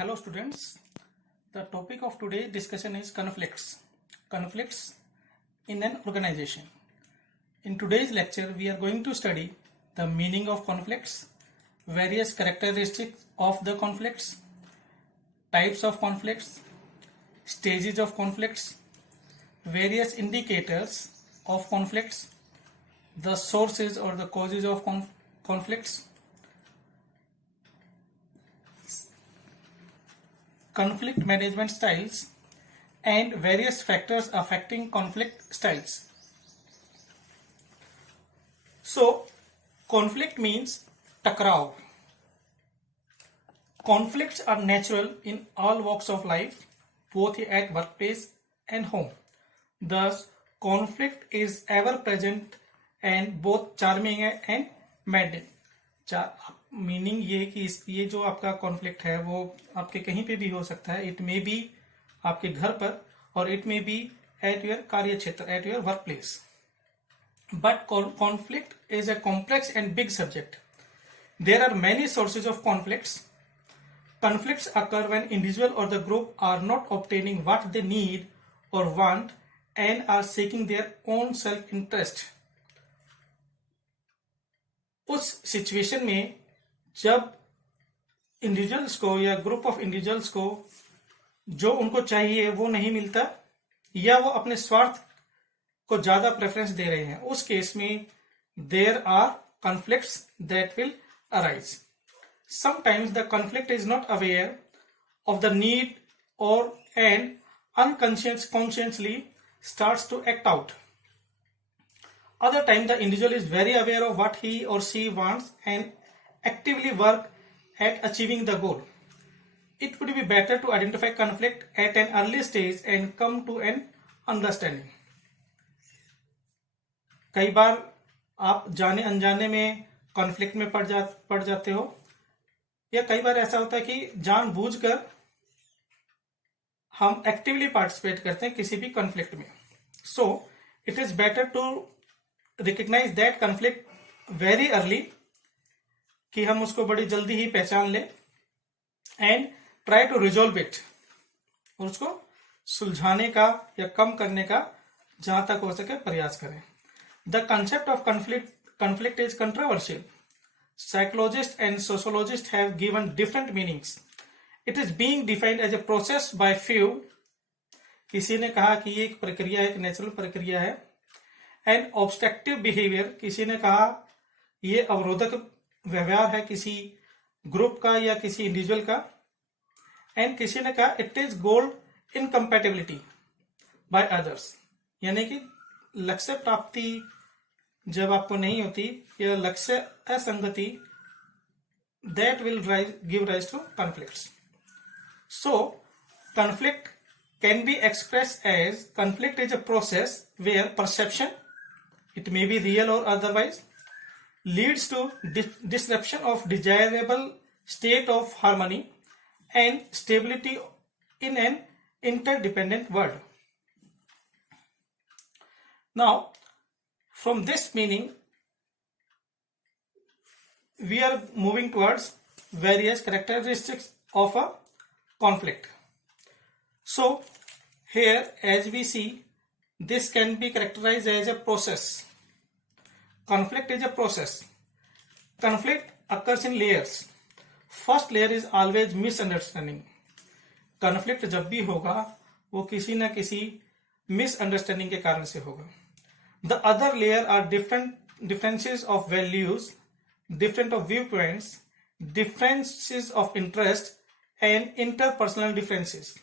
Hello students, the topic of today's discussion is conflicts. Conflicts in an organization. In today's lecture, we are going to study the meaning of conflicts, various characteristics of the conflicts, types of conflicts, stages of conflicts, various indicators of conflicts, the sources or the causes of conflicts, conflict management styles, and various factors affecting conflict styles. So, conflict means takrav. Conflicts are natural in all walks of life, both at workplace and home. Thus, conflict is ever present and both charming and maddening. Meaning ये कि ये जो आपका conflict है वो आपके कहीं पे भी हो सकता है. इट मे बी आपके घर पर और it may be at your कार्य क्षेत्र, at your workplace. But conflict is a complex and big subject. There are many sources of conflicts. Conflicts occur when individual or the group are not obtaining what they need or want and are seeking their own self-interest. उस situation में जब individuals को या group of individuals को जो उनको चाहिए वो नहीं मिलता या वो अपने स्वार्थ को ज्यादा प्रेफरेंस दे रहे हैं, उस केस में there are conflicts that will arise. Sometimes the conflict is not aware of the need or and unconsciously starts to act out. Other times the individual is very aware of what he or she wants and actively work at achieving the goal. It would be better to identify conflict at an early stage and come to an understanding. कई बार आप जाने अनजाने में conflict में पड़ जाते हो, या कई बार ऐसा होता है कि जानबूझकर हम एक्टिवली पार्टिसिपेट करते हैं किसी भी कॉन्फ्लिक्ट में. So it is better to recognise that conflict very early, कि हम उसको बड़ी जल्दी ही पहचान लें and try to resolve it, और उसको सुलझाने का या कम करने का जहां तक हो सके प्रयास करें. The concept of conflict is controversial. Psychologists and sociologists have given different meanings. It is being defined as a process by few. किसी ने कहा कि ये एक प्रक्रिया, एक नेचुरल प्रक्रिया है. एंड ऑब्स्ट्रक्टिव बिहेवियर, किसी ने कहा ये अवरोधक व्यवहार है किसी ग्रुप का या किसी इंडिविजुअल का. एंड किसी ने कहा it is goal incompatibility by others, यानी कि लक्ष्य प्राप्ति जब आपको नहीं होती या लक्ष्य असंगति, that will give rise to conflicts. So conflict can be expressed as conflict is a process where perception, it may be real or otherwise, leads to disruption of desirable state of harmony and stability in an interdependent world. Now from this meaning we are moving towards various characteristics of a conflict. So here, as we see, this can be characterized as a process. Conflict is a process. Conflict occurs in layers. First layer is always misunderstanding. Conflict जब भी होगा वो किसी न किसी misunderstanding के कारण से होगा. The other layer are differences of values, different of viewpoints, differences of interest, and interpersonal differences.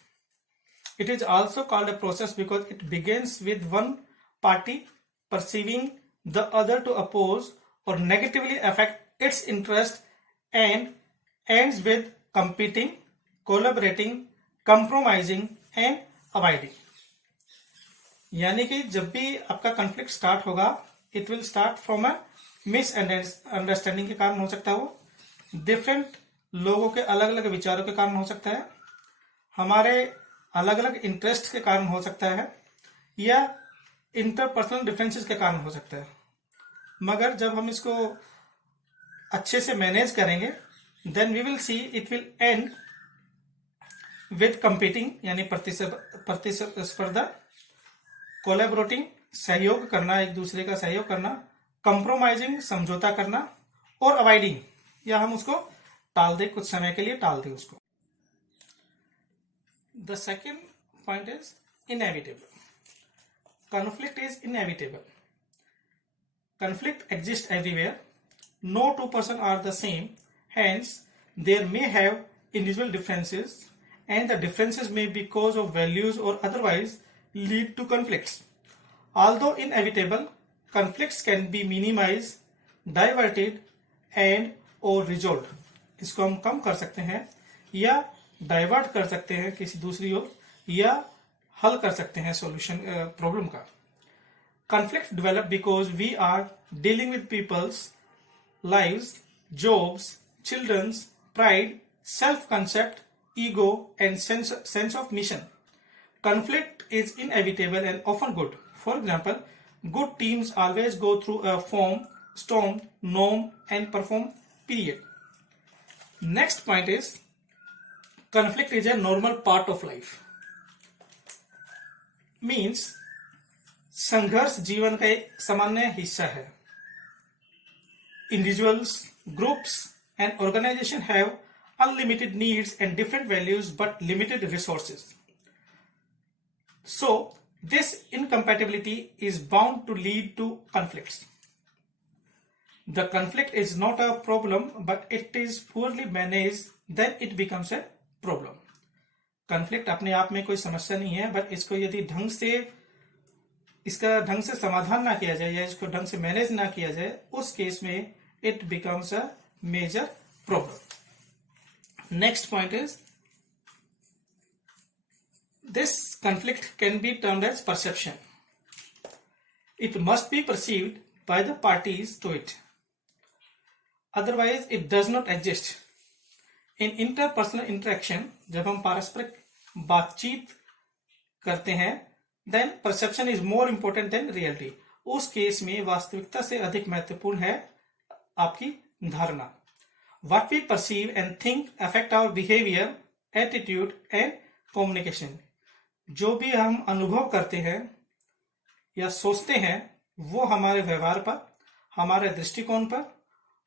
It is also called a process because it begins with one party perceiving the other to oppose or negatively affect its interest and ends with competing, collaborating, compromising, and avoiding. यानी कि जब भी आपका conflict start होगा, it will start from a misunderstanding के कारण हो सकता है, वो डिफरेंट लोगों के अलग अलग विचारों के कारण हो सकता है, हमारे अलग अलग इंटरेस्ट के कारण हो सकता है, या इंटरपर्सनल डिफरेंसेस के कारण हो सकता है. मगर जब हम इसको अच्छे से मैनेज करेंगे, then we will see it will end with competing यानी प्रतिस्पर्धा, कोलैबोरेटिंग सहयोग करना, एक दूसरे का सहयोग करना, कंप्रोमाइजिंग समझौता करना, और अवॉइडिंग या हम उसको टाल दे, कुछ समय के लिए टाल दे उसको। The second point is inevitable. Conflict is inevitable. Conflict exists everywhere. No two persons are the same. Hence, there may have individual differences, and the differences may be cause of values or otherwise lead to conflicts. Although inevitable, conflicts can be minimized, diverted, and or resolved. इसको हम कम कर सकते हैं या divert कर सकते हैं किसी दूसरी ओर, या हल कर सकते हैं सॉल्यूशन प्रॉब्लम का। Conflicts develop because we are dealing with people's lives, jobs, children's pride, self-concept, ego, and sense of mission. Conflict is inevitable and often good. For example, good teams always go through a storm, norm, and perform period. Next point is conflict is a normal part of life. Means संघर्ष जीवन का एक सामान्य हिस्सा है। Individuals, groups and organisation have unlimited needs and different values but limited resources, so this incompatibility is bound to lead to conflicts. The conflict is not a problem but it is poorly managed, then it becomes a problem. Conflict अपने आप में कोई समस्या नहीं है, but इसको यदि इसका ढंग से समाधान ना किया जाए या इसको ढंग से मैनेज ना किया जाए, उस केस में it becomes a major problem. Next point is this conflict can be termed as perception. It must be perceived by the parties to it, otherwise it does not exist. In interpersonal interaction, जब हम पारस्परिक बातचीत करते हैं, then perception is more important than reality. उस case में वास्तविकता से अधिक महत्वपूर्ण है आपकी धारणा। What we perceive and think affect our behaviour, attitude and communication. जो भी हम अनुभव करते हैं या सोचते हैं, वो हमारे व्यवहार पर, हमारे दृष्टिकोण पर,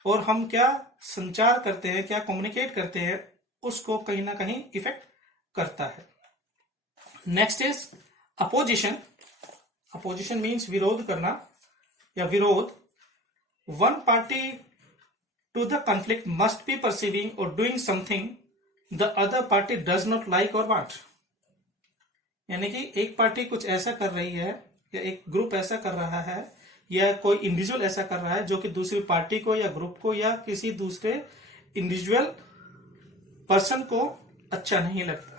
और हम क्या संचार करते हैं, क्या कम्युनिकेट करते हैं, उसको कहीं ना कहीं इफेक्ट करता है। Next is opposition. Opposition means विरोध करना या विरोध। One party to the conflict must be perceiving और doing something the other party does not like और वांट। यानी कि एक पार्टी कुछ ऐसा कर रही है, या एक ग्रुप ऐसा कर रहा है, या कोई इंडिविजुअल ऐसा कर रहा है जो कि दूसरी पार्टी को या ग्रुप को या किसी दूसरे इंडिविजुअल पर्सन को अच्छा नहीं लगता।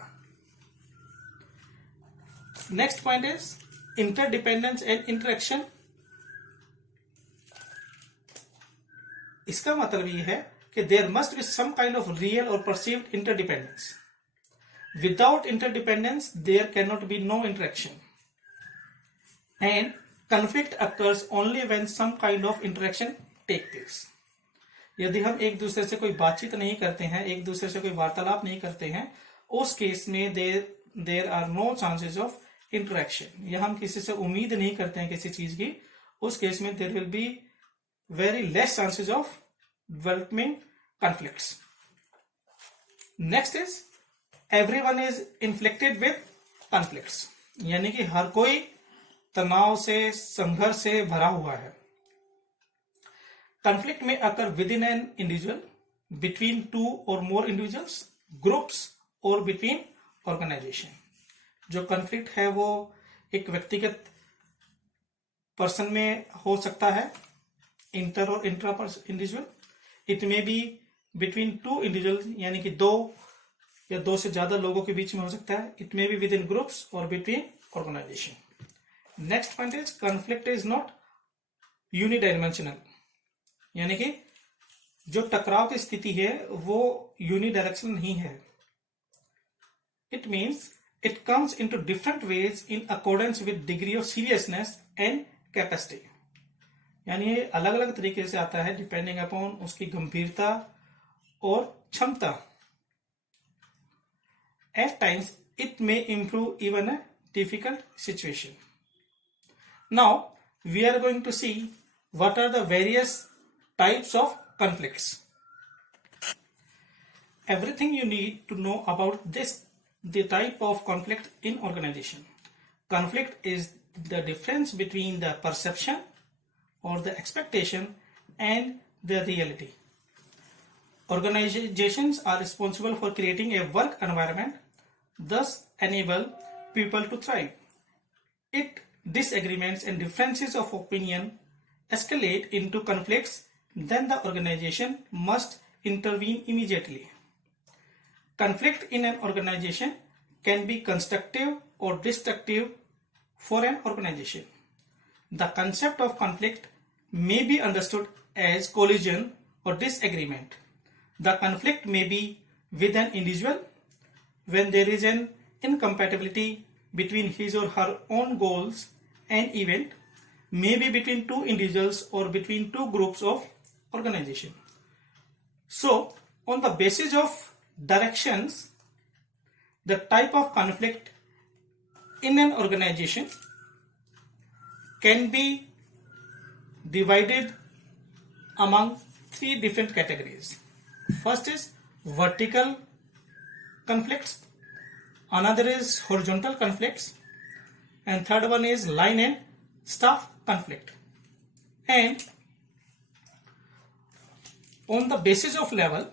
Next point is interdependence and interaction. इसका मतलब ये है कि there must be some kind of real और perceived interdependence. Without interdependence there can not be no interaction, and conflict occurs only when some kind of interaction take place. यदि हम एक दूसरे से कोई बातचीत नहीं करते हैं, एक दूसरे से कोई वार्तालाप नहीं करते हैं, उस केस में there are no chances of interaction, या हम किसी से उम्मीद नहीं करते हैं किसी चीज की, उस केस में there will be very less chances of development conflicts. Next is everyone is inflicted with conflicts, यानी कि हर कोई तनाव से, संघर्ष से भरा हुआ है। कॉन्फ्लिक्ट में occur with in an individual, between two और मोर इंडिविजुअल्स, ग्रुप्स और बिटवीन ऑर्गेनाइजेशन। जो कॉन्फ्लिक्ट है वो एक व्यक्तिगत पर्सन में हो सकता है, इंटर और intra individual. It may be between two individual, यानी कि दो या दो से ज्यादा लोगों के बीच में हो सकता है। It may be within groups और between organization. Next point is conflict is not unidimensional, यानी कि जो टकराव की स्थिति है वो यूनिडायरेक्शनल नहीं है। It means it comes into different ways in accordance with degree of seriousness and capacity, यानी ये अलग अलग तरीके से आता है डिपेंडिंग अपॉन उसकी गंभीरता और क्षमता। At times, it may improve even a difficult situation. Now, we are going to see what are the various types of conflicts. Everything you need to know about this, the type of conflict in organization. Conflict is the difference between the perception or the expectation and the reality. Organizations are responsible for creating a work environment, thus enable people to thrive. If disagreements and differences of opinion escalate into conflicts, then the organization must intervene immediately. Conflict in an organization can be constructive or destructive for an organization. The concept of conflict may be understood as collision or disagreement. The conflict may be with an individual when there is an incompatibility between his or her own goals and event, may be between two individuals or between two groups of organization. So, on the basis of directions, the type of conflict in an organization can be divided among three different categories. First is vertical conflicts, another is horizontal conflicts, and third one is line and staff conflict. And on the basis of level,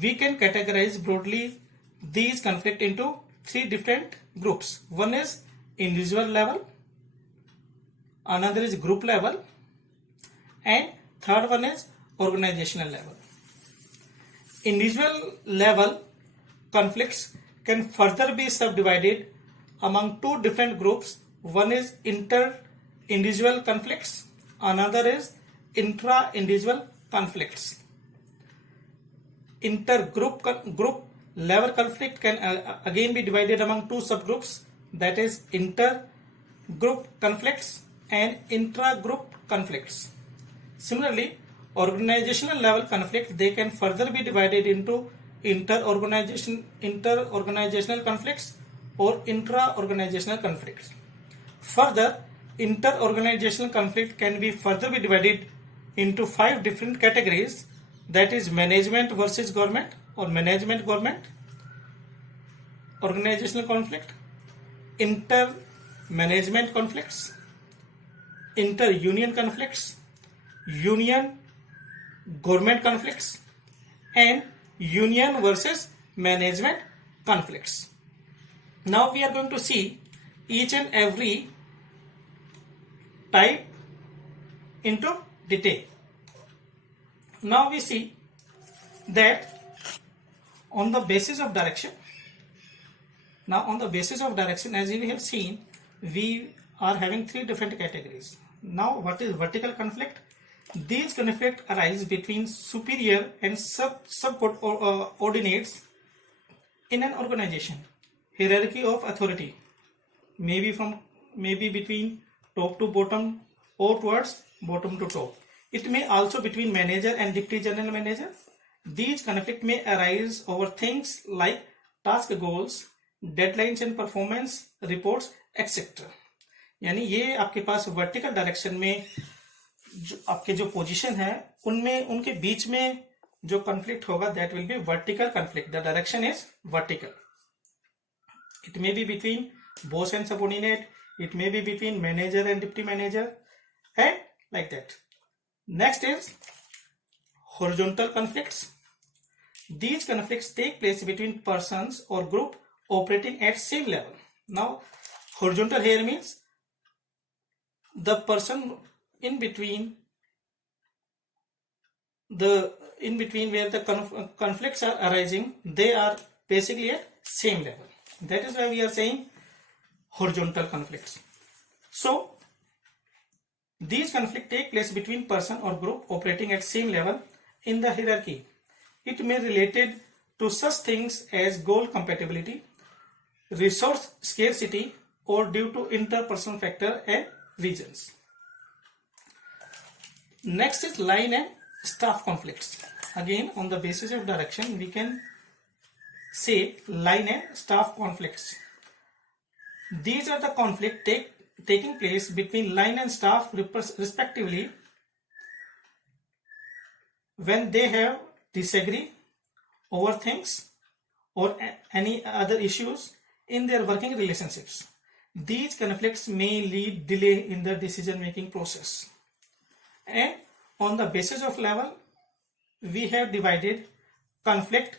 we can categorize broadly these conflict into three different groups. One is individual level, another is group level, and third one is organizational level. Individual level conflicts can further be subdivided among two different groups. One is inter-individual conflicts, another is intra-individual conflicts. Group level conflict can again be divided among two subgroups, that is inter-group conflicts and intra-group conflicts. Similarly, organizational level conflict, they can further be divided into inter-organizational conflicts or intra-organizational conflicts. Further, inter-organizational conflict can be further be divided into 5 different categories, that is management versus government or management government organizational conflict, inter-management conflicts, inter-union conflicts, union government conflicts, and union versus management conflicts. Now we are going to see each and every type into detail. Now we see that on the basis of direction, as we have seen, we are having 3 different categories. Now what is vertical conflict? These conflicts arise between superior and subordinates in an organization. Hierarchy of authority may be between top to bottom or towards bottom to top. It may also between manager and deputy general manager. These conflicts may arise over things like task goals, deadlines and performance reports, etc. यानी ये आपके पास vertical direction में जो आपके जो position है उनमें उनके बीच में जो कॉन्फ्लिक्ट होगा that will be vertical conflict. The direction is vertical. It may be between boss and subordinate. It may be between manager and deputy manager, and like that. Next is horizontal conflicts. These conflicts take place between persons or group operating at same level. Now, horizontal here means the person in between where the conflicts are arising, they are basically at same level. That is why we are saying horizontal conflicts. So these conflicts take place between person or group operating at same level in the hierarchy. It may be related to such things as goal compatibility, resource scarcity, or due to interpersonal factor and reasons. Next is line and staff conflicts. again on the basis of direction we can say line and staff conflicts. These are the conflict taking place between line and staff respectively when they have disagree over things or any other issues in their working relationships. These conflicts may lead delay in the decision making process. And on the basis of level, we have divided conflict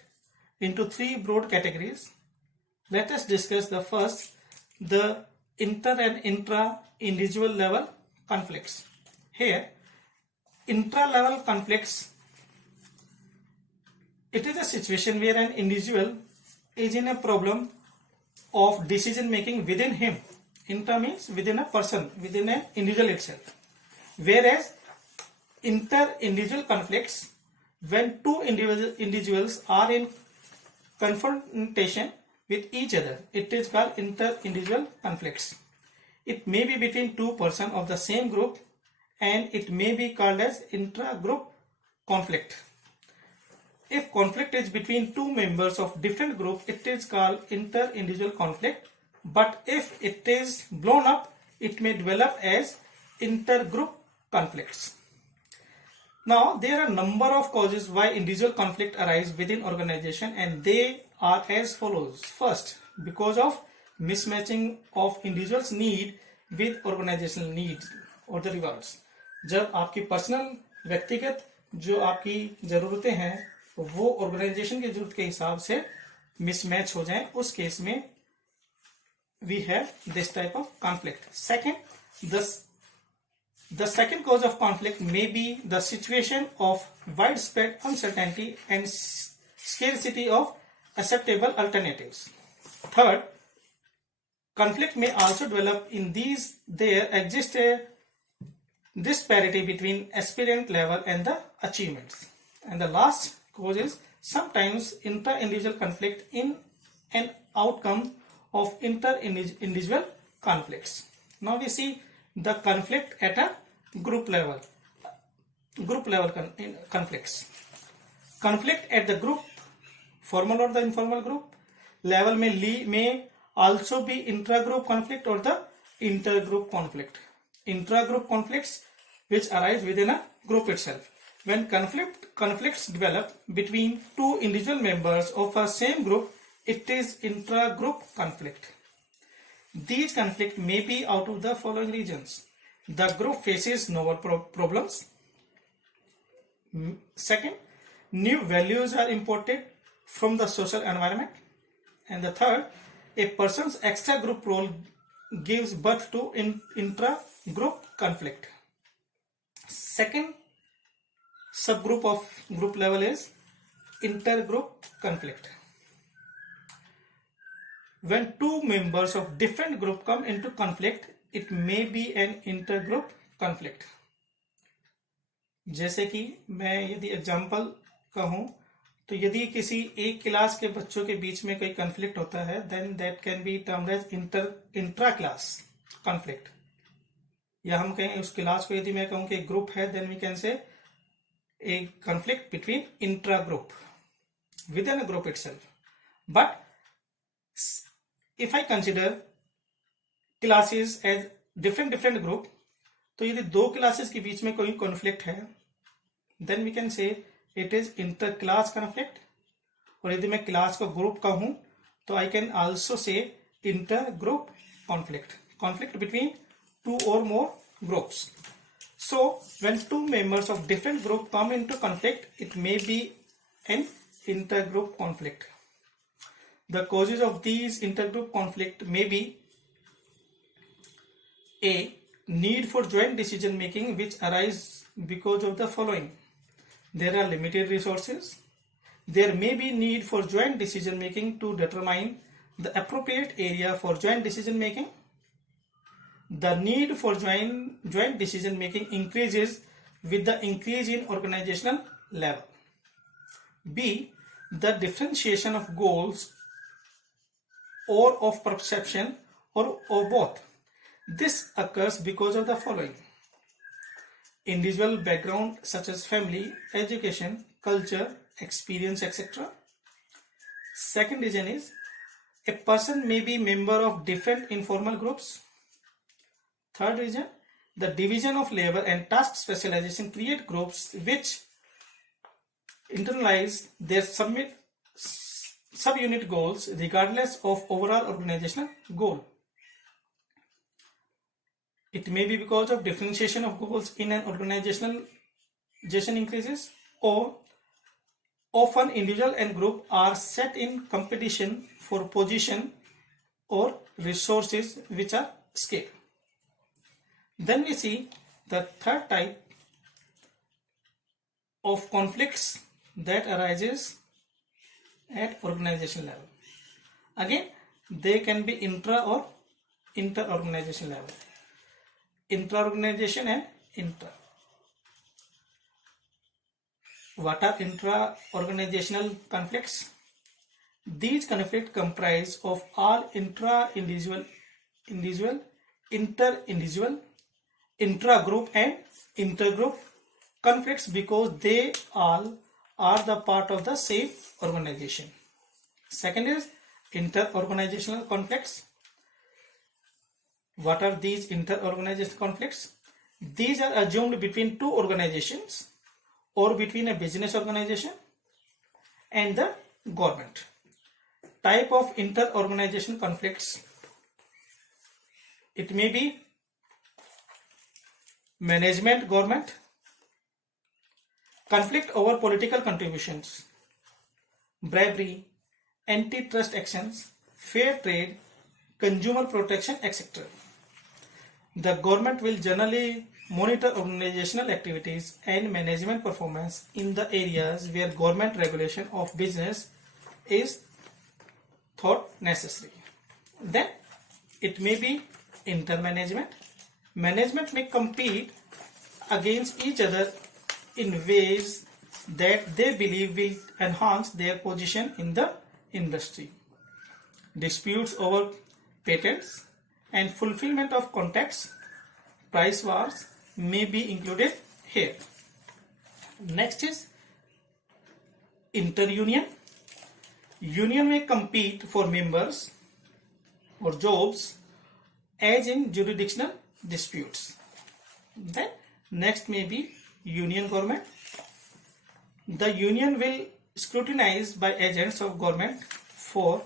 into three broad categories. Let us discuss the first, the inter and intra individual level conflicts. Here, intra level conflicts, it is a situation where an individual is in a problem of decision making within him. Intra means within a person, within an individual itself. Whereas inter-individual conflicts, when two individuals are in confrontation with each other, it is called inter-individual conflicts. It may be between two persons of the same group and it may be called as intra-group conflict. If conflict is between two members of different group, it is called inter-individual conflict. But if it is blown up, it may develop as intergroup conflicts. Now, there are a number of causes why individual conflict arise within organization, and they are as follows. First, because of mismatching of individuals' need with organizational needs or the rewards. जब आपकी personal व्यक्तिगत जो आपकी जरूरतें हैं वो organisation की जरूरत के हिसाब से मिसमैच हो जाएं, उस केस में we have this type of conflict. Second, the second cause of conflict may be the situation of widespread uncertainty and scarcity of acceptable alternatives. Third, conflict may also develop in these. There exists a disparity between aspirant level and the achievements. And the last cause is sometimes inter-individual conflict in an outcome of inter-individual conflicts. Now we see the conflict at a group level conflicts. Conflict at the group, formal or the informal group level may also be intra-group conflict or the inter-group conflict. Intra-group conflicts which arise within a group itself. When conflicts develop between two individual members of a same group, it is intra-group conflict. These conflicts may be out of the following regions. The group faces novel problems. Second, new values are imported from the social environment. And the third, a person's extra group role gives birth to intra-group conflict. Second subgroup of group level is intergroup conflict. When two members of different group come into conflict, it may be an intergroup conflict. जैसे कि मैं यदि example कहूं तो यदि किसी एक class के बच्चों के बीच में कोई conflict होता है, then that can be termed as intra class conflict. या हम कहें उस क्लास को यदि मैं कहूं कि ग्रुप है, then we can say a conflict between intra-group within a group itself. But if I consider classes as different group, तो यदि दो classes के बीच में कोई conflict है, then we can say it is inter-class conflict. और यदि मैं class को group कहूं तो I can also say inter-group conflict. Conflict between two or more groups. So, when two members of different group come into conflict, it may be an intergroup conflict. The causes of these intergroup conflict may be a need for joint decision making which arise because of the following. There are limited resources. There may be need for joint decision making to determine the appropriate area for joint decision making. The need for joint decision making increases with the increase in organizational level. B. The differentiation of goals or of perception or both. This occurs because of the following. Individual background such as family, education, culture, experience, etc. Second reason is a person may be member of different informal groups. Third reason, the division of labor and task specialization create groups which internalize their subunit goals regardless of overall organizational goal. It may be because of differentiation of goals in an organization increases, or often individual and group are set in competition for position or resources which are scarce. Then we see the third type of conflicts that arises at organization level. Again, they can be intra or inter-organization level. Intra-organization and intra. What are intra-organizational conflicts? These conflicts comprise of all intra-individual, inter-individual, intra-group and intergroup conflicts because they all are the part of the same organization. Second is inter-organizational conflicts. What are these inter-organizational conflicts? These are assumed between two organizations or between a business organization and the government. Type of inter-organizational conflicts. It may be management government, conflict over political contributions, bribery, antitrust actions, fair trade, consumer protection, etc. The government will generally monitor organizational activities and management performance in the areas where government regulation of business is thought necessary. Then it may be intermanagement. Management may compete against each other in ways that they believe will enhance their position in the industry. Disputes over patents and fulfillment of contracts, price wars may be included here. Next is interunion. Union may compete for members or jobs as in jurisdictional disputes. Then next may be union government. The union will scrutinize by agents of government for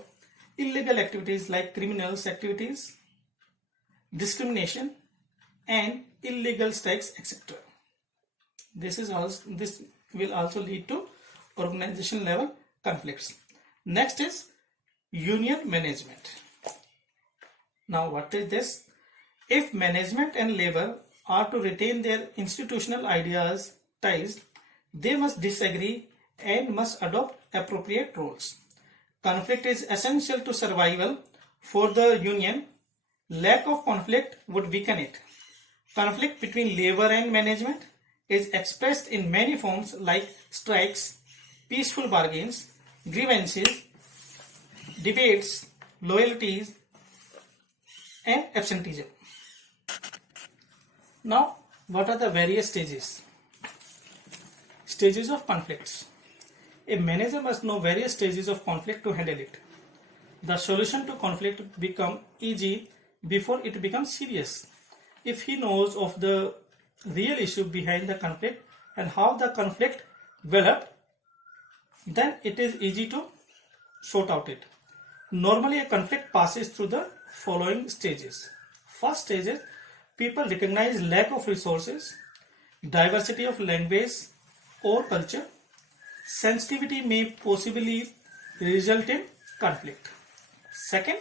illegal activities like criminal activities, discrimination and illegal strikes, etc. This will also lead to organization level conflicts. Next is union management. Now what is this? If management and labor are to retain their institutional ideas ties, they must disagree and must adopt appropriate roles. Conflict is essential to survival for the union. Lack of conflict would weaken it. Conflict between labor and management is expressed in many forms like strikes, peaceful bargains, grievances, debates, loyalties, and absenteeism. Now, what are the various stages? Stages of conflicts. A manager must know various stages of conflict to handle it. The solution to conflict becomes easy before it becomes serious. If he knows of the real issue behind the conflict and how the conflict developed, then it is easy to sort out it. Normally, a conflict passes through the following stages. First stage is people recognize lack of resources, diversity of language or culture. Sensitivity may possibly result in conflict. Second,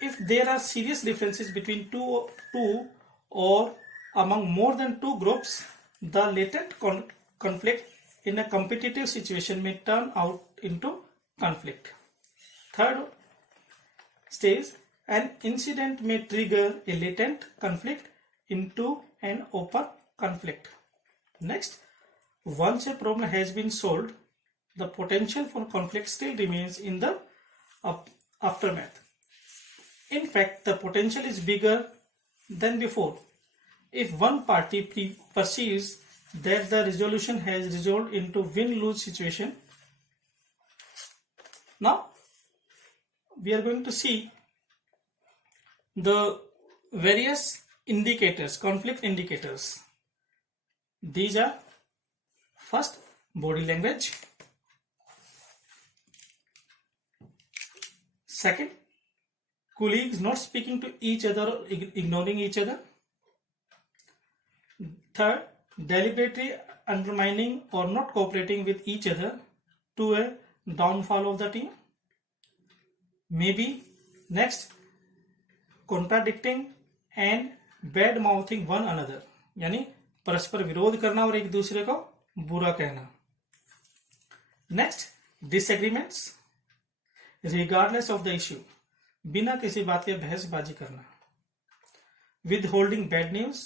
if there are serious differences between two or among more than two groups, the latent conflict in a competitive situation may turn out into conflict. Third stage, an incident may trigger a latent conflict into an open conflict. Next, once a problem has been solved, the potential for conflict still remains in the aftermath. In fact, the potential is bigger than before. If one party perceives that the resolution has resolved into win-lose situation. Now we are going to see the various indicators, conflict indicators. These are first body language, second colleagues not speaking to each other or ignoring each other, third deliberately undermining or not cooperating with each other to a downfall of the team, maybe next contradicting and bad mouthing one another, यानी परस्पर विरोध करना और एक दूसरे को बुरा कहना. Next disagreements, regardless of the issue, बिना किसी बात के बहसबाजी करना. Withholding bad news.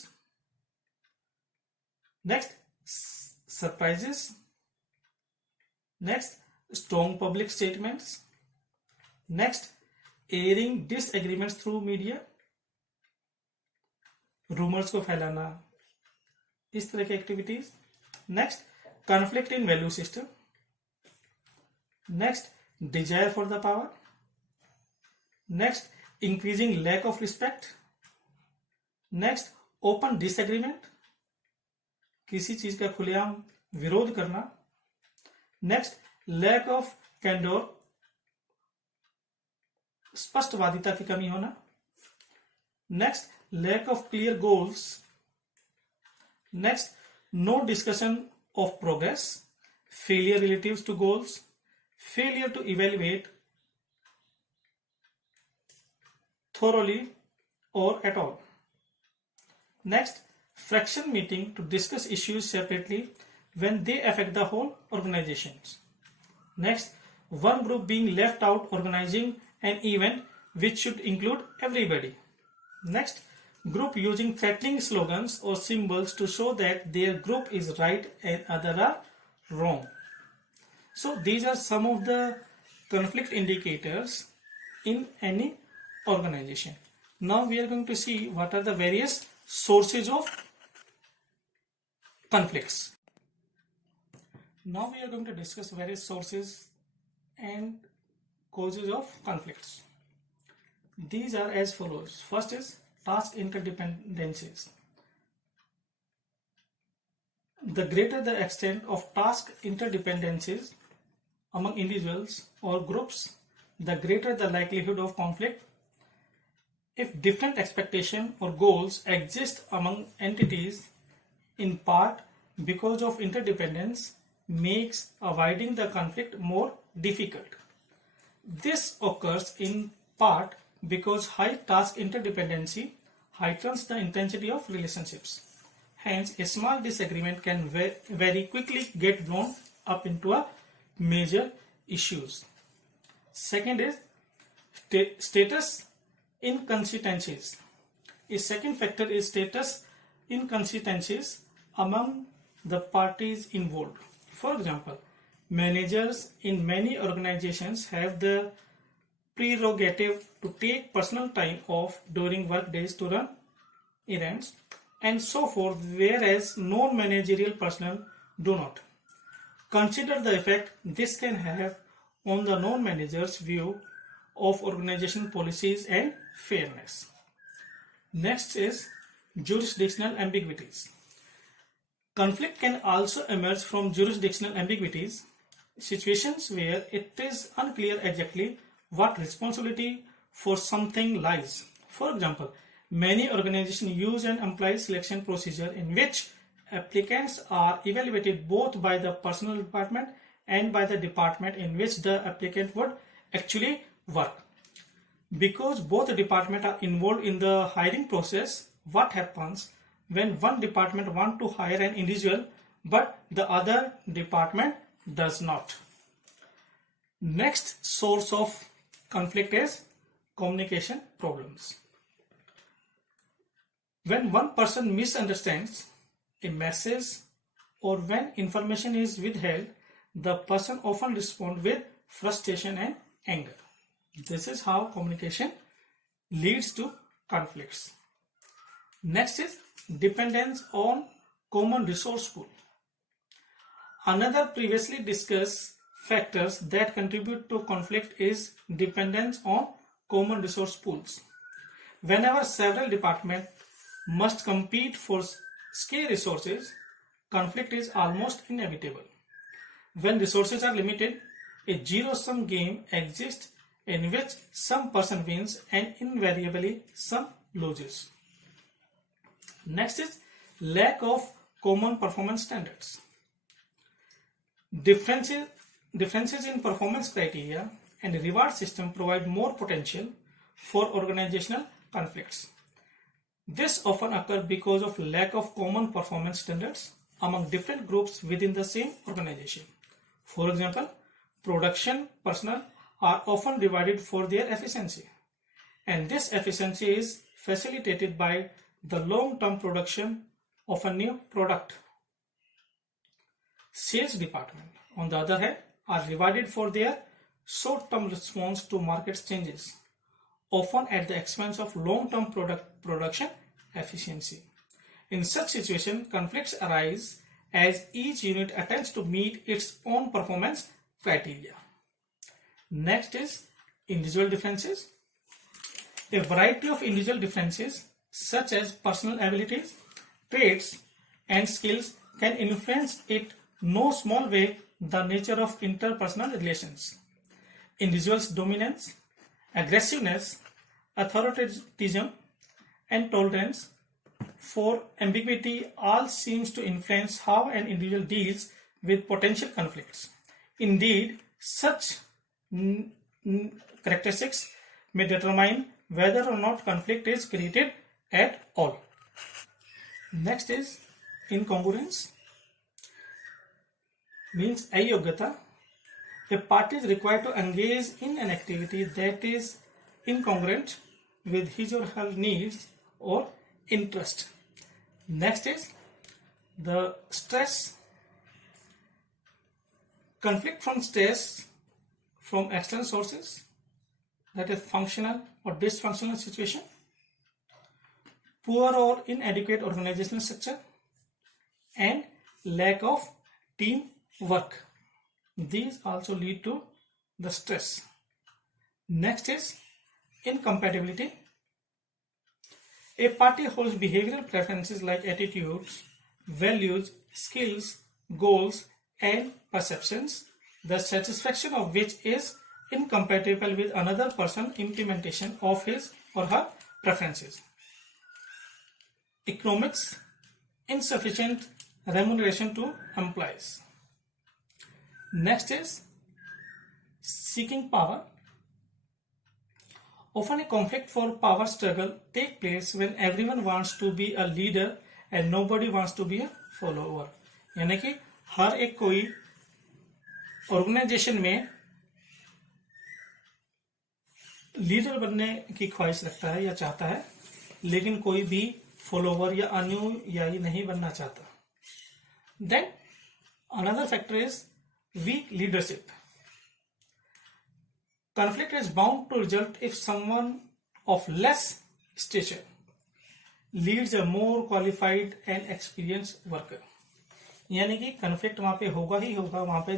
Next surprises. Next strong public statements. Next airing disagreements through media, rumours को फैलाना, इस तरह की activities. Next conflict in value system. Next desire for the power. Next increasing lack of respect. Next open disagreement, किसी चीज का खुलेआम विरोध करना. नेक्स्ट लैक ऑफ कैंडोर, स्पष्टवादिता की कमी होना. Next lack of clear goals. Next no discussion of progress, failure relatives to goals, failure to evaluate thoroughly or at all. Next, fraction meeting to discuss issues separately when they affect the whole organizations. Next, one group being left out organizing an event which should include everybody. Next, group using threatening slogans or symbols to show that their group is right and others are wrong. So these are some of the conflict indicators in any organization. Now we are going to see what are the various sources of conflicts. Now we are going to discuss various sources and causes of conflicts. These are as follows. First is task interdependencies. The greater the extent of task interdependencies among individuals or groups, the greater the likelihood of conflict. If different expectations or goals exist among entities, in part because of interdependence, makes avoiding the conflict more difficult. This occurs in part because high task interdependency heightens the intensity of relationships. Hence, a small disagreement can very quickly get blown up into a major issues. Second is status inconsistencies. A second factor is status inconsistencies among the parties involved. For example, managers in many organizations have the prerogative to take personal time off during work days to run errands and so forth, whereas non-managerial personnel do not. Consider the effect this can have on the non-manager's view of organizational policies and fairness. Next is jurisdictional ambiguities. Conflict can also emerge from jurisdictional ambiguities, situations where it is unclear exactly what responsibility for something lies. For example, many organizations use an employee selection procedure in which applicants are evaluated both by the personnel department and by the department in which the applicant would actually work. Because both departments are involved in the hiring process, what happens when one department wants to hire an individual but the other department does not? Next source of conflict is communication problems. When one person misunderstands a message or when information is withheld, the person often responds with frustration and anger. This is how communication leads to conflicts. Next is dependence on common resource pool. Another previously discussed factors that contribute to conflict is dependence on common resource pools. Whenever several departments must compete for scarce resources, conflict is almost inevitable. When resources are limited, a zero-sum game exists in which some person wins and invariably some loses. Next is lack of common performance standards. Differences in performance criteria and reward system provide more potential for organizational conflicts. This often occurs because of lack of common performance standards among different groups within the same organization. For example, production personnel are often divided for their efficiency, and this efficiency is facilitated by the long-term production of a new product. Sales department, on the other hand, are rewarded for their short-term response to market changes, often at the expense of long-term production efficiency. In such situation, conflicts arise as each unit attempts to meet its own performance criteria. Next is individual differences. A variety of individual differences such as personal abilities, traits and skills can influence it no small way the nature of interpersonal relations. Individuals' dominance, aggressiveness, authoritarism and tolerance for ambiguity all seems to influence how an individual deals with potential conflicts. Indeed, such characteristics may determine whether or not conflict is created at all. Next is incongruence, means ayogyata. A party is required to engage in an activity that is incongruent with his or her needs or interest. Next is the stress. Conflict from stress from external sources, that is functional or dysfunctional situation, poor or inadequate organizational structure, and lack of team work. These also lead to the stress. Next is incompatibility. A party holds behavioral preferences like attitudes, values, skills, goals, and perceptions, the satisfaction of which is incompatible with another person's implementation of his or her preferences. Economics, insufficient remuneration to employees. Next is seeking power. Often a conflict for power struggle takes place when everyone wants to be a leader and nobody wants to be a follower. यानी कि हर एक कोई organisation में leader बनने की ख्वाहिश रखता है या चाहता है, लेकिन कोई भी फॉलोवर या अनुयायी नहीं बनना चाहता. Then another factor is weak leadership. Conflict is bound to result if someone of less stature leads a more qualified and experienced worker. यानी कि कन्फ्लिक्ट वहां पे होगा ही होगा, वहां पे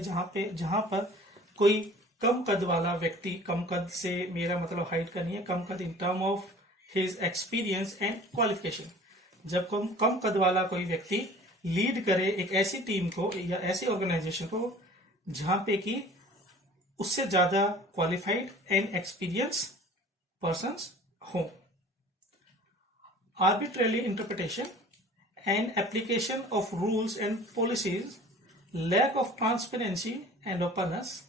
जहां पर कोई कम कद वाला व्यक्ति, कम कद से मेरा मतलब हाइट का नहीं है, कम कद in term of his experience and qualification. जब कम कद वाला कोई व्यक्ति लीड करे एक ऐसी टीम को या ऐसी ऑर्गेनाइजेशन को जहां पे कि उससे ज्यादा क्वालिफाइड एंड एक्सपीरियंस पर्संस हो. Arbitrary interpretation and application of rules and policies, lack of transparency and openness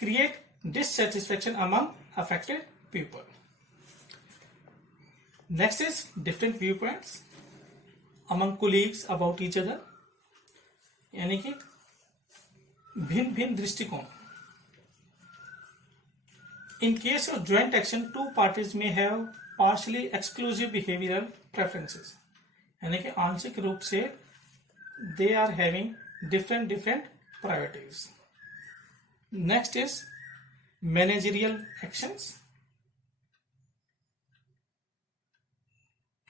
create dissatisfaction among affected people. Next is different viewpoints among colleagues about each other, यानी कि भिन्न भिन्न दृष्टिकोण. In case of joint action, two parties may have partially exclusive behavioral preferences. यानी कि आंशिक रूप से they are having different priorities. Next is managerial actions.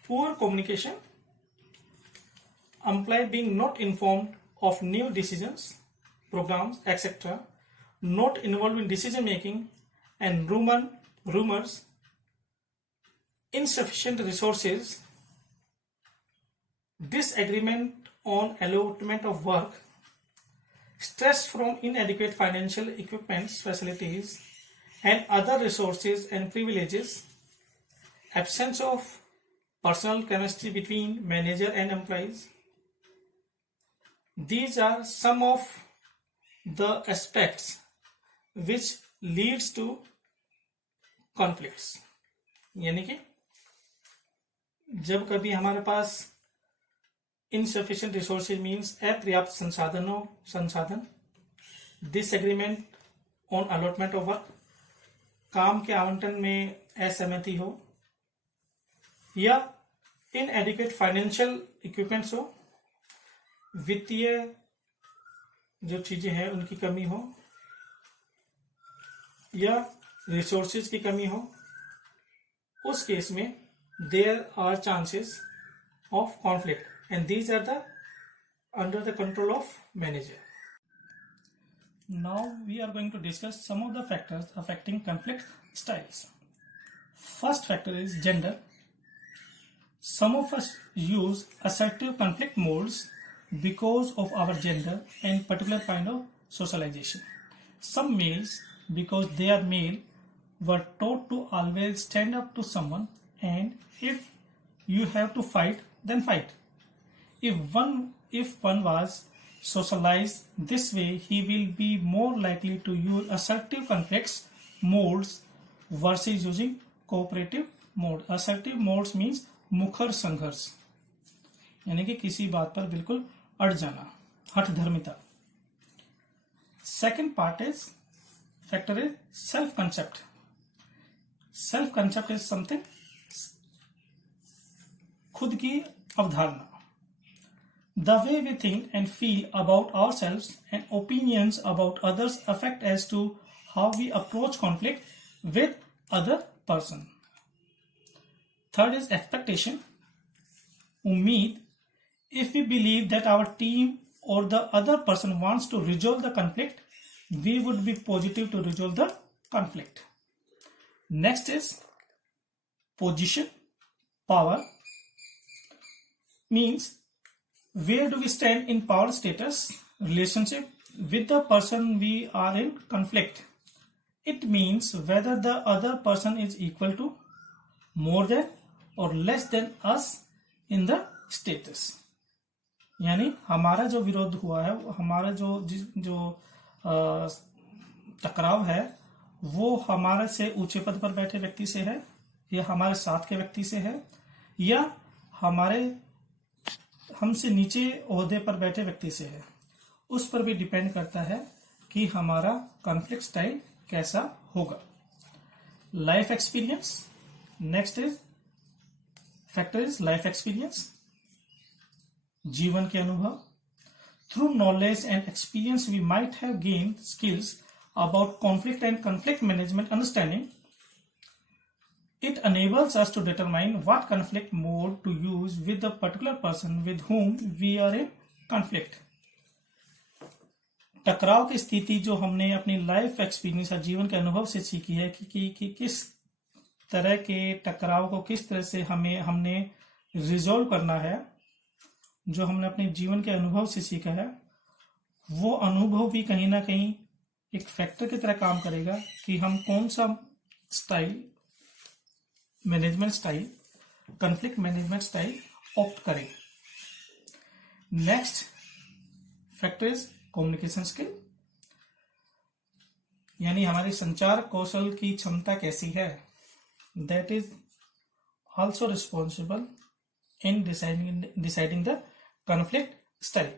Poor communication, employee being not informed of new decisions, programs, etc., not involved in decision making, and rumors, insufficient resources, disagreement on allotment of work, stress from inadequate financial equipments, facilities, and other resources and privileges, absence of personal chemistry between manager and employees. These are some of the aspects which leads to conflicts. यानी कि जब कभी हमारे पास insufficient resources means अपर्याप्त संसाधन, disagreement on allotment of work, काम के आवंटन में असहमति हो, या inadequate financial equipments हो, वित्तीय जो चीजें हैं उनकी कमी हो, या रिसोर्सेज की कमी हो, उस केस में there are chances of conflict, and these are under the control of manager. Now we are going to discuss some of the factors affecting conflict styles. First factor is gender. Some of us use assertive conflict modes because of our gender and particular kind of socialization. Some males, because they are male, were taught to always stand up to someone, and if you have to fight, then fight. If one was socialized this way, he will be more likely to use assertive conflicts modes versus using cooperative mode. Assertive modes means मुखर संघर्ष, यानी कि किसी बात पर बिल्कुल अड़ जाना, हठ धर्मिता. Second factor is self concept. Self concept is something, खुद की अवधारणा. The way we think and feel about ourselves and opinions about others affect as to how we approach conflict with other person. Third is expectation, उम्मीद. If we believe that our team or the other person wants to resolve the conflict, we would be positive to resolve the conflict. Next is position, power, means where do we stand in power status, relationship with the person we are in conflict. It means whether the other person is equal to, more than, or less than us in the status. यानी हमारा जो विरोध हुआ है, हमारा जो टकराव है, वो हमारे से ऊंचे पद पर बैठे व्यक्ति से है, या हमारे साथ के व्यक्ति से है, या हमसे नीचे ओहदे पर बैठे व्यक्ति से है. उस पर भी डिपेंड करता है कि हमारा कॉन्फ्लिक्ट स्टाइल कैसा होगा. Life experience. Next factor is life experience, जीवन के अनुभव. Through knowledge and experience we might have gain skills about conflict and conflict management understanding. It enables us to determine what conflict mode to use with the particular person with whom we are in conflict. टकराव की स्थिति जो हमने अपनी life experience या जीवन के अनुभव से सीखी है कि किस तरह के टकराव को किस तरह से हमने रिजॉल्व करना है, जो हमने अपने जीवन के अनुभव से सीखा है, वो अनुभव भी कहीं ना कहीं एक फैक्टर की तरह काम करेगा कि हम कौन सा style, management style, conflict management style opt करें. Next factor is communication skill, यानी हमारी संचार कौशल की क्षमता कैसी है. That is also responsible in deciding the conflict style.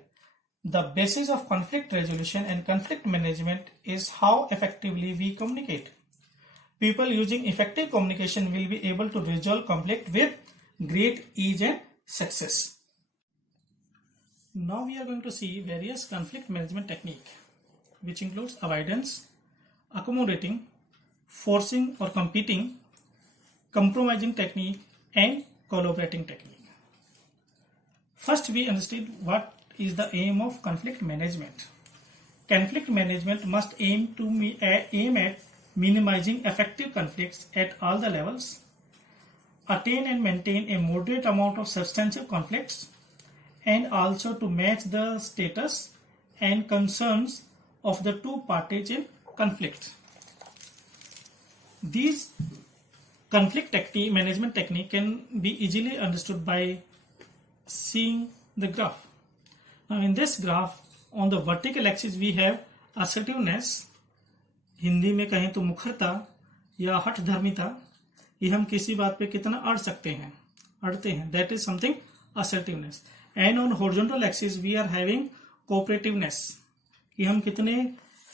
The basis of conflict resolution and conflict management is how effectively we communicate. People using effective communication will be able to resolve conflict with great ease and success. Now we are going to see various conflict management techniques, which includes avoidance, accommodating, forcing or competing, compromising technique, and collaborating technique. First, we understood what is the aim of conflict management. Conflict management must aim at minimizing effective conflicts at all the levels, attain and maintain a moderate amount of substantive conflicts, and also to match the status and concerns of the two parties in conflict. These conflict management technique can be easily understood by seeing the graph. Now in this graph, on the vertical axis we have assertiveness, Hindi में कहें तो मुखरता या हठधर्मिता, ये हम किसी बात पे कितना अड़ सकते हैं, अड़ते हैं, that is something assertiveness. And on horizontal axis we are having cooperativeness, कि हम कितने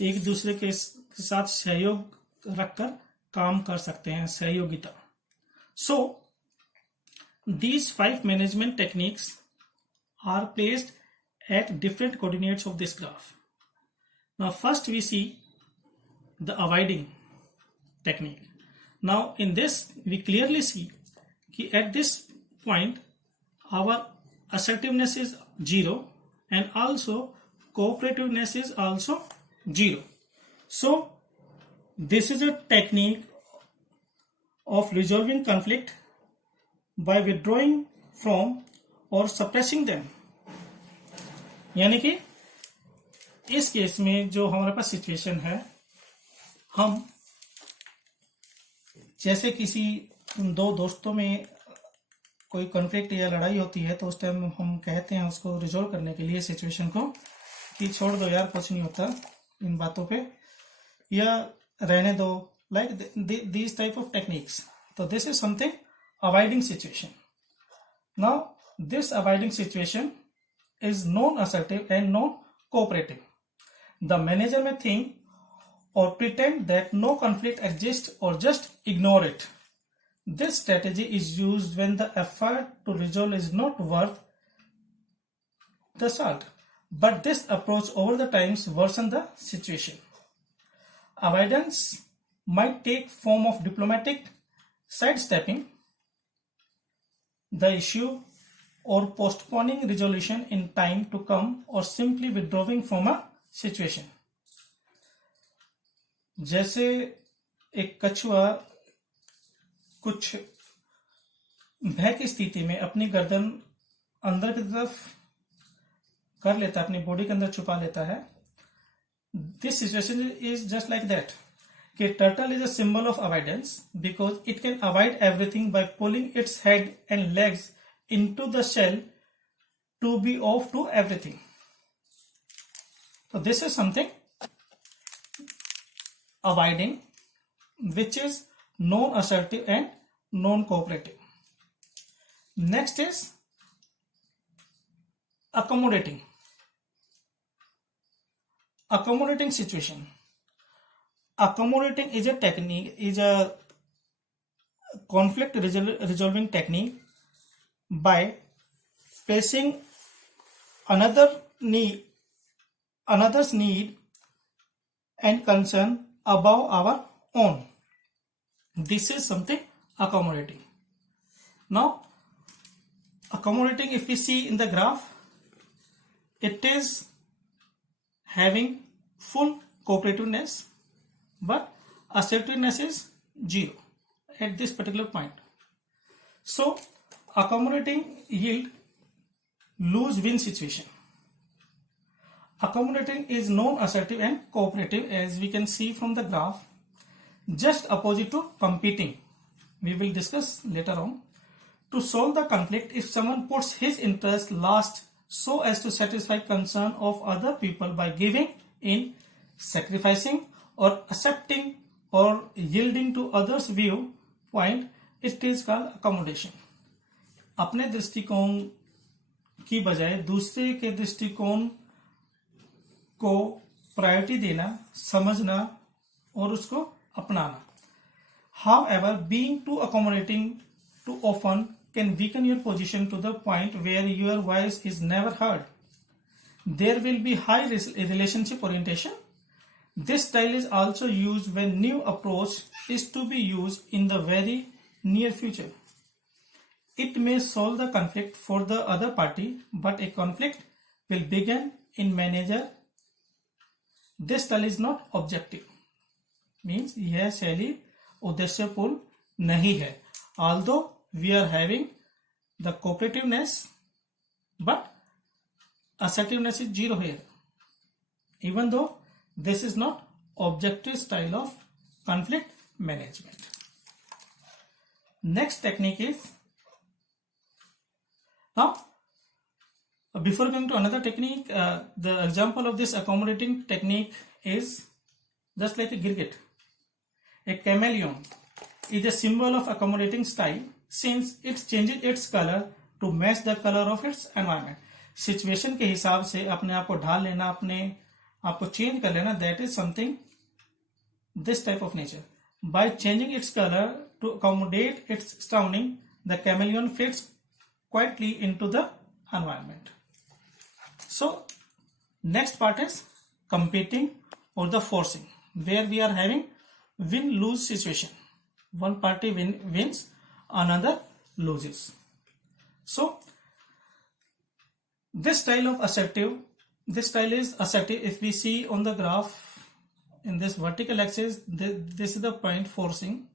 एक दूसरे के साथ सहयोग रखकर काम कर सकते हैं, सहयोगिता. So these 5 management techniques are placed at different coordinates of this graph. Now first we see the avoiding technique. Now in this we clearly see कि at this point our assertiveness is 0 and also cooperativeness is also 0. So this is a technique of resolving conflict by withdrawing from or suppressing them. यानी कि इस case में जो हमारे पास situation है, हम जैसे किसी दो दोस्तों में कोई कॉन्फ्लिक्ट या लड़ाई होती है तो उस टाइम हम कहते हैं उसको रिजोल्व करने के लिए सिचुएशन को कि छोड़ दो यार, कुछ नहीं होता इन बातों पे, या रहने दो, like these type of techniques. So this is something avoiding situation. Now this avoiding situation is non-assertive and non-cooperative. The manager may think or pretend that no conflict exists or just ignore it. This strategy is used when the effort to resolve is not worth the salt. But this approach over the times worsens the situation. Avoidance might take form of diplomatic sidestepping the issue or postponing resolution in time to come or simply withdrawing from a situation. जैसे एक कछुआ कुछ भय की स्थिति में अपनी गर्दन अंदर की तरफ कर लेता है, अपनी बॉडी के अंदर छुपा लेता है. This situation is just like that. कि turtle is a symbol of avoidance because it can avoid everything by pulling its head and legs into the shell to be off to everything. So this is something avoiding, which is non-assertive and non-cooperative. Next is accommodating. Accommodating situation. Accommodating is a technique, is a conflict resolving technique by placing another's need and concern above our own. This is something accommodating. Now, accommodating, if we see in the graph, it is having full cooperativeness, but assertiveness is 0 at this particular point. So accommodating yield lose-win situation. Accommodating is non-assertive and cooperative, as we can see from the graph, just opposite to competing. We will discuss later on. To solve the conflict, if someone puts his interest last so as to satisfy concern of other people by giving in, sacrificing or accepting or yielding to others' viewpoint, it is called accommodation. अपने दृष्टिकोण की बजाय दूसरे के दृष्टिकोण को priority देना, समझना और उसको अपनाना. However, being too accommodating too often can weaken your position to the point where your voice is never heard. There will be high relationship orientation. This style is also used when new approach is to be used in the very near future. It may solve the conflict for the other party, but a conflict will begin in manager. This style is not objective. Means यह शैली उद्देश्यपूर्ण नहीं है. Although we are having the cooperativeness, but assertiveness is zero here. Even though this is not objective style of conflict management. Next technique is, now before going to another technique, the example of this accommodating technique is just like a girgit. A chameleon is a symbol of accommodating style since it changes its color to match the color of its environment. Situation के हिसाब से अपने आप को ढाल लेना, अपने आप को चेंज कर लेना, that is something this type of nature. By changing its color to accommodate its surrounding, the chameleon fits quietly into the environment. So next part is competing or the forcing, where we are having win-lose situation. One party wins, another loses. So this style is assertive. If we see on the graph in this vertical axis, this is the point forcing.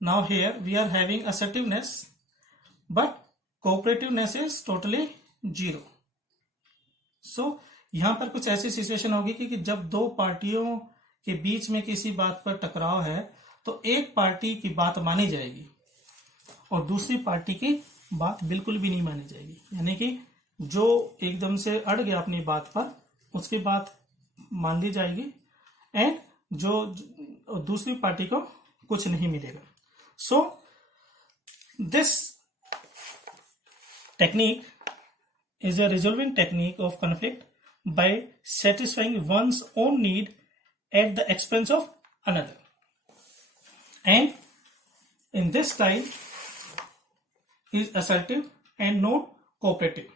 Now here we are having assertiveness, but cooperativeness is totally zero. So यहाँ पर कुछ ऐसी situation होगी कि जब दो पार्टियों के बीच में किसी बात पर टकराव है तो एक पार्टी की बात मानी जाएगी और दूसरी पार्टी की बात बिल्कुल भी नहीं मानी जाएगी. यानी कि जो एकदम से अड़ गया अपनी बात पर, उसकी बात मान ली जाएगी एंड जो दूसरी पार्टी को कुछ नहीं मिलेगा. So this technique is a resolving technique of conflict by satisfying one's own need at the expense of another. And in this style is assertive and not cooperative.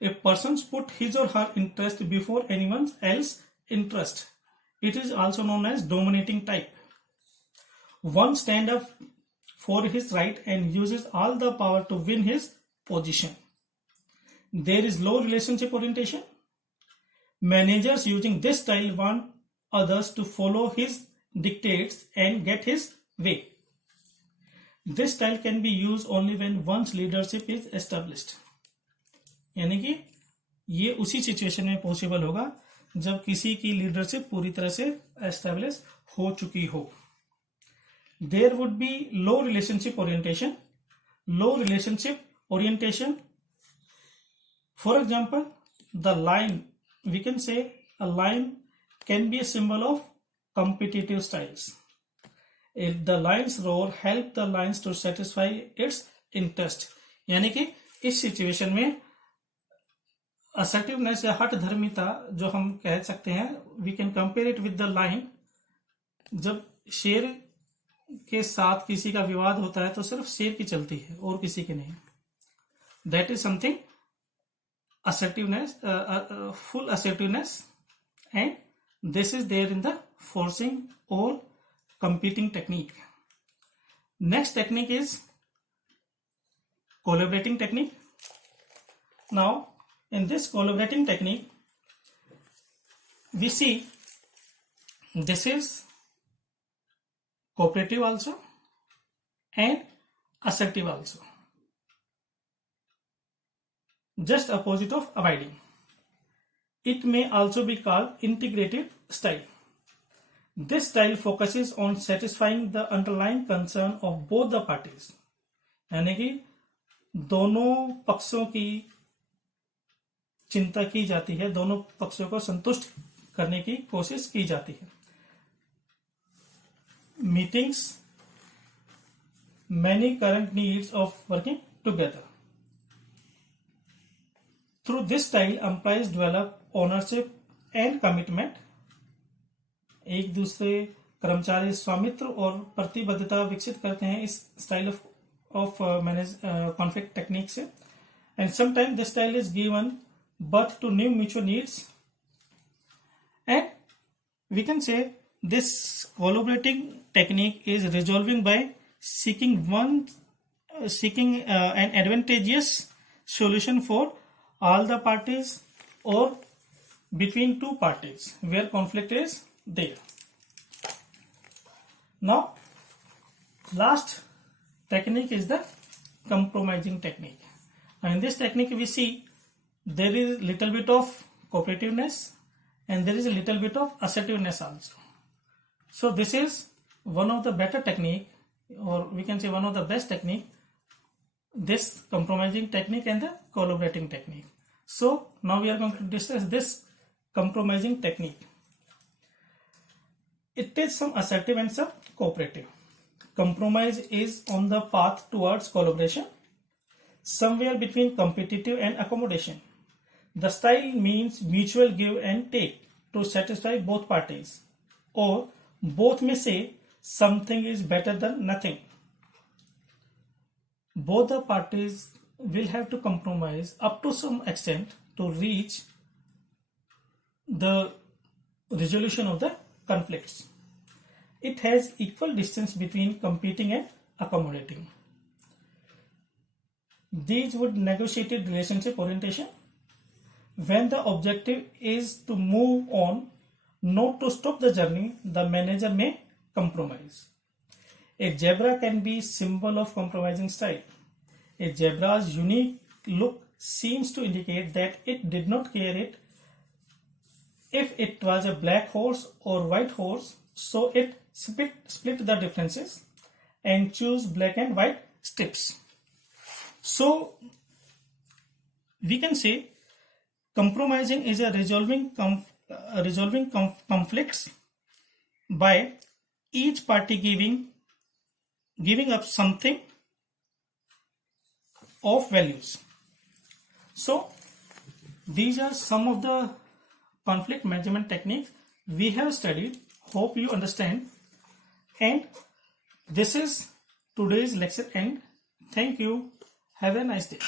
A person puts his or her interest before anyone else's interest. It is also known as dominating type. One stands up for his right and uses all the power to win his position. There is low relationship orientation. Managers using this style want others to follow his dictates and get his way. This style can be used only when one's leadership is established. यानी कि ये उसी situation में possible होगा जब किसी की leadership पूरी तरह से एस्टेब्लिश हो चुकी हो. There would be low relationship orientation. Low relationship orientation. For example, the line, we can say a line can be a symbol of competitive styles. If the line's role help the lines to satisfy its interest. यानी कि इस situation में assertiveness या हठ धर्मिता जो हम कह सकते हैं, we can compare it with the line. जब शेर के साथ किसी का विवाद होता है तो सिर्फ शेर की चलती है और किसी की नहीं. That is something assertiveness, full assertiveness, and this is there in the forcing or competing technique. Next technique is collaborating technique. Now in this collaborating technique we see this is cooperative also and assertive also. Just opposite of avoiding. It may also be called integrated style. This style focuses on satisfying the underlying concern of both the parties. यानी कि दोनों पक्षों की चिंता की जाती है, दोनों पक्षों को संतुष्ट करने की कोशिश की जाती है. Meetings many current needs of working together. Through this style, employees develop ownership and commitment. एक दूसरे कर्मचारी स्वामित्व और प्रतिबद्धता विकसित करते हैं इस style of manage conflict technique से. And sometime this style is given birth to new mutual needs. And we can say this collaborating technique is resolving by seeking one seeking an advantageous solution for all the parties or between two parties where conflict is there. Now, last technique is the compromising technique. Now, in this technique, we see there is little bit of cooperativeness and there is a little bit of assertiveness also. So, this is one of the better technique, or we can say one of the best technique, this compromising technique and the collaborating technique. So, now we are going to discuss this compromising technique. It is some assertive and some cooperative. Compromise is on the path towards collaboration, somewhere between competitive and accommodation. The style means mutual give and take to satisfy both parties, or both may say something is better than nothing. Both the parties will have to compromise up to some extent to reach the resolution of the conflicts. It has equal distance between competing and accommodating. These would negotiated relationship orientation. When the objective is to move on, not to stop the journey, the manager may compromise. A zebra can be symbol of compromising style. A zebra's unique look seems to indicate that it did not care it if it was a black horse or white horse, so it split the differences and choose black and white strips. So we can say compromising is a resolving conflicts by each party giving up something of values. So these are some of the conflict management techniques we have studied. Hope you understand. And this is today's lecture end. Thank you. Have a nice day.